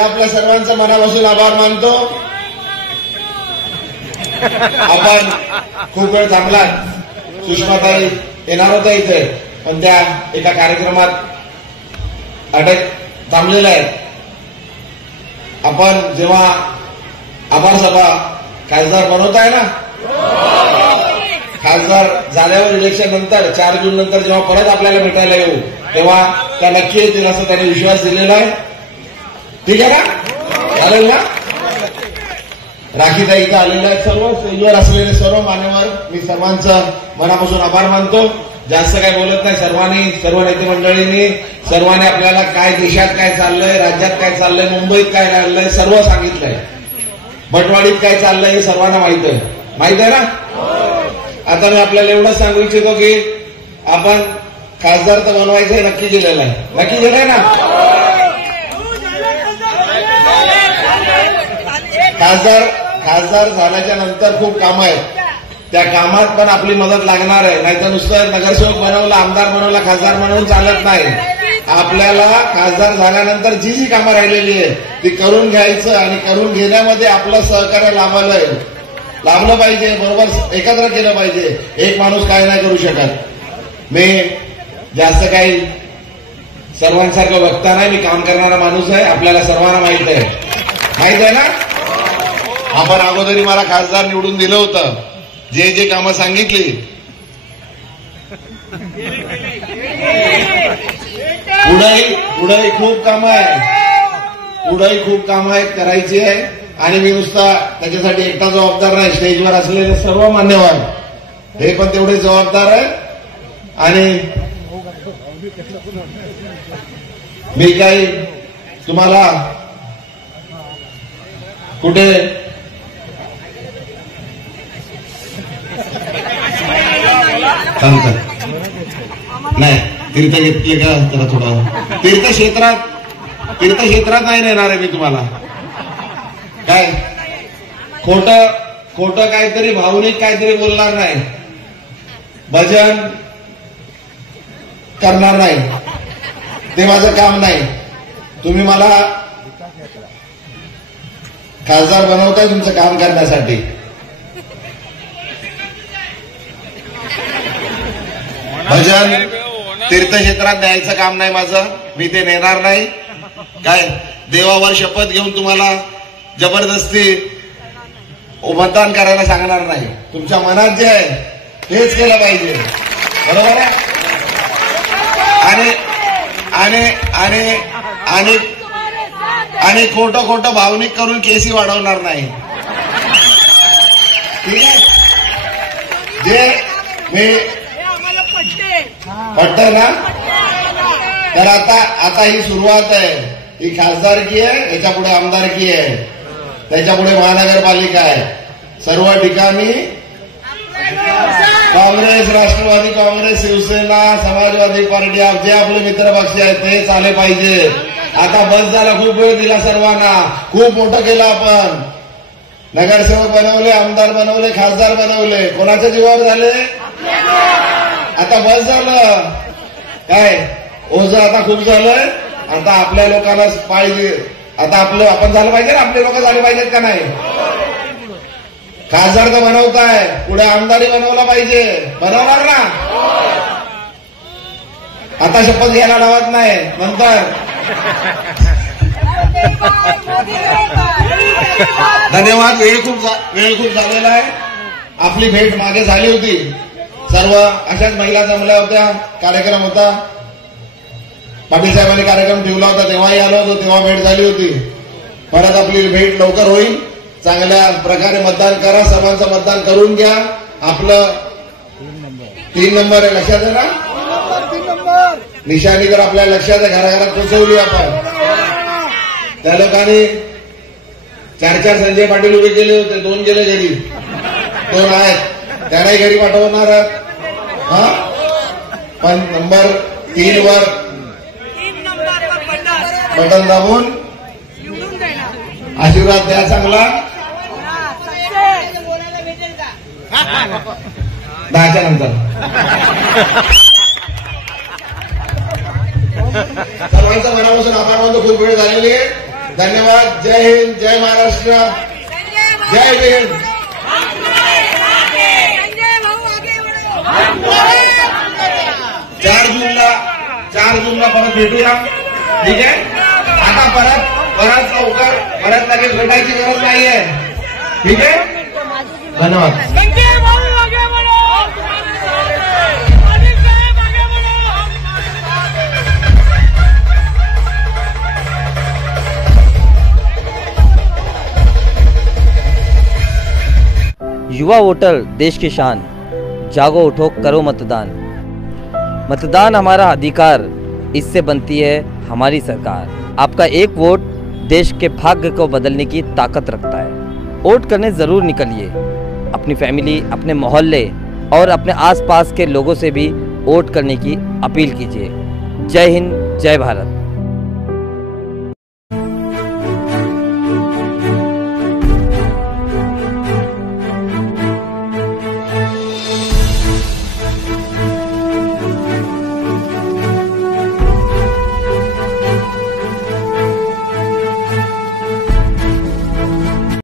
आपल्या सर्वांचं मनापासून आभार मानतो. आपण खूप वेळ थांबला. सुषमाताई येणार होत्या इथे, पण त्या एका कार्यक्रमात अटक थांबलेल्या आहेत. आपण जेव्हा आभार सभा खासदार बनवताय ना, खासदार झाल्यावर इलेक्शन नंतर 4 जून नंतर जेव्हा परत आपल्याला भेटायला येऊ, तेव्हा त्या नक्की येतील असं त्यांनी विश्वास दिलेला आहे. ठीक आहे ना, चालेल ना. राखीताई इथं आलेल्या आहेत, सर्व स्टेजवर असलेले सर्व मान्यवर, मी सर्वांचं मनापासून आभार मानतो. जास्त काय बोलत नाही. सर्व नेते मंडळींनी सर्वांनी आपल्याला काय देशात काय चाललंय, राज्यात काय चाललंय, मुंबईत काय चाललंय सर्व सांगितलंय. भटवाडीत काय चाललंय हे सर्वांना माहित आहे ना. आता मी आपल्याला एवढंच सांगू इच्छितो की आपण खासदार तर बनवायचं हे नक्की केलेलं आहे. नक्की केलंय ना. खासदार झाल्याच्या नंतर खूप कामं आहेत. त्या कामात पण आपली मदत लागणार आहे. नाहीतर नुसतं नगरसेवक बनवला, आमदार बनवला, खासदार बनवून चालत नाही. आपल्याला खासदार झाल्यानंतर जी जी कामं राहिलेली आहे ती करून घ्यायचं आणि करून घेण्यामध्ये आपलं सहकार्य लाभलं पाहिजे. बरोबर एकत्र केलं पाहिजे. एक माणूस काय नाही करू शकत. मी जास्त काही सर्वांसारखं वक्ता नाही. मी काम करणारा माणूस आहे. आपल्याला सर्वांना माहित आहे ना. आपण अगोदरी मला खासदार निवडून दिलं होतं. जे जे कामं सांगितली, पुढेही खूप कामं आहेत करायची आहे. आणि मी नुसता त्याच्यासाठी एकटा जबाबदार नाही. स्टेजवर असलेले सर्व मान्यवर हे पण तेवढे जबाबदार आहे. आणि मी काही तुम्हाला कुठे नाही तीर्थ घेतले का त्याला थोडा तीर्थक्षेत्रात नाही नेणार आहे मी तुम्हाला. काय खोटं काहीतरी भावनिक काहीतरी बोलणार नाही. भजन करणार नाही. ते माझं काम नाही. तुम्ही मला खासदार बनवताय तुमचं काम करण्यासाठी. भजन तीर्थक्षेत्रात द्यायचं काम नाही माझं. मी ते नेणार नाही. काय देवावर शपथ घेऊन तुम्हाला जबरदस्ती मतदान करायला सांगणार नाही. तुमच्या मनात जे आहे तेच केलं पाहिजे. बरोबर आहे. आणि खोटं भावनिक करून केसी वाढवणार नाही. ठीक आहे. जे मी पटतंय ना. तर आता ही सुरुवात आहे. ही खासदारकी आहे, याच्या पुढे आमदारकी आहे, त्याच्या पुढे महानगरपालिका आहे. सर्व ठिकाणी काँग्रेस, राष्ट्रवादी काँग्रेस, शिवसेना, समाजवादी पार्टी जे आपले मित्र पक्ष आहेत ते चाले पाहिजे. आता बस झाला. खूप वेळ दिला सर्वांना. खूप मोठं केलं आपण. नगरसेवक बनवले, आमदार बनवले, खासदार बनवले. कोणाच्या जीवावर झाले. आता बस झालं. काय ओझं आता खूप झालंय. आता आपल्या लोकांना पाहिजे. आता आपण झालं पाहिजे ना. आपले लोक झाले पाहिजेत का नाही. खासदार तर बनवताय, पुढे आमदारी बनवला पाहिजे. बनवणार ना. आता शपथ घ्यायला लावत नाही. नंतर धन्यवाद. वेळ खूप झालेला आहे. आपली भेट मागे झाली होती. सर्व अशाच महिला जमल्या होत्या. कार्यक्रम होता. पाटील साहेबांनी कार्यक्रम ठेवला होता. तेव्हाही आलो होतो. तेव्हा भेट झाली होती. परत आपली भेट लवकर होईल. चांगल्या प्रकारे मतदान करा. सर्वांचं मतदान करून घ्या. आपलं 3 नंबर आहे. लक्षात आहे ना. निशाणी जर आपल्या लक्षात आहे. घराघरात पोचवली आपण. त्या लोकांनी 4 संजय पाटील उभे केले होते. 2 गेले घरी. 2 आहेत. त्यांनाही घरी पाठवणार आहात. पण नंबर 3 वर बटन दाबून आशीर्वाद द्या चांगला. 10च्या नंतर सर्वांचा मनापासून आभार मानतो. खूप वेळ झालेली आहे. धन्यवाद। जय हिंद, जय महाराष्ट्र, जय भीम। 4 जूनला परत भेटूया, ठीक आहे। आता परत लवकर परत लगेच भेटायची गरज नाहीये, ठीक आहे। धन्यवाद। युवा वोटर देश की शान, जागो उठो करो मतदान। मतदान हमारा अधिकार, इससे बनती है हमारी सरकार। आपका एक वोट देश के भाग्य को बदलने की ताकत रखता है। वोट करने ज़रूर निकलिए। अपनी फैमिली, अपने मोहल्ले और अपने आसपास के लोगों से भी वोट करने की अपील कीजिए। जय हिंद, जय भारत।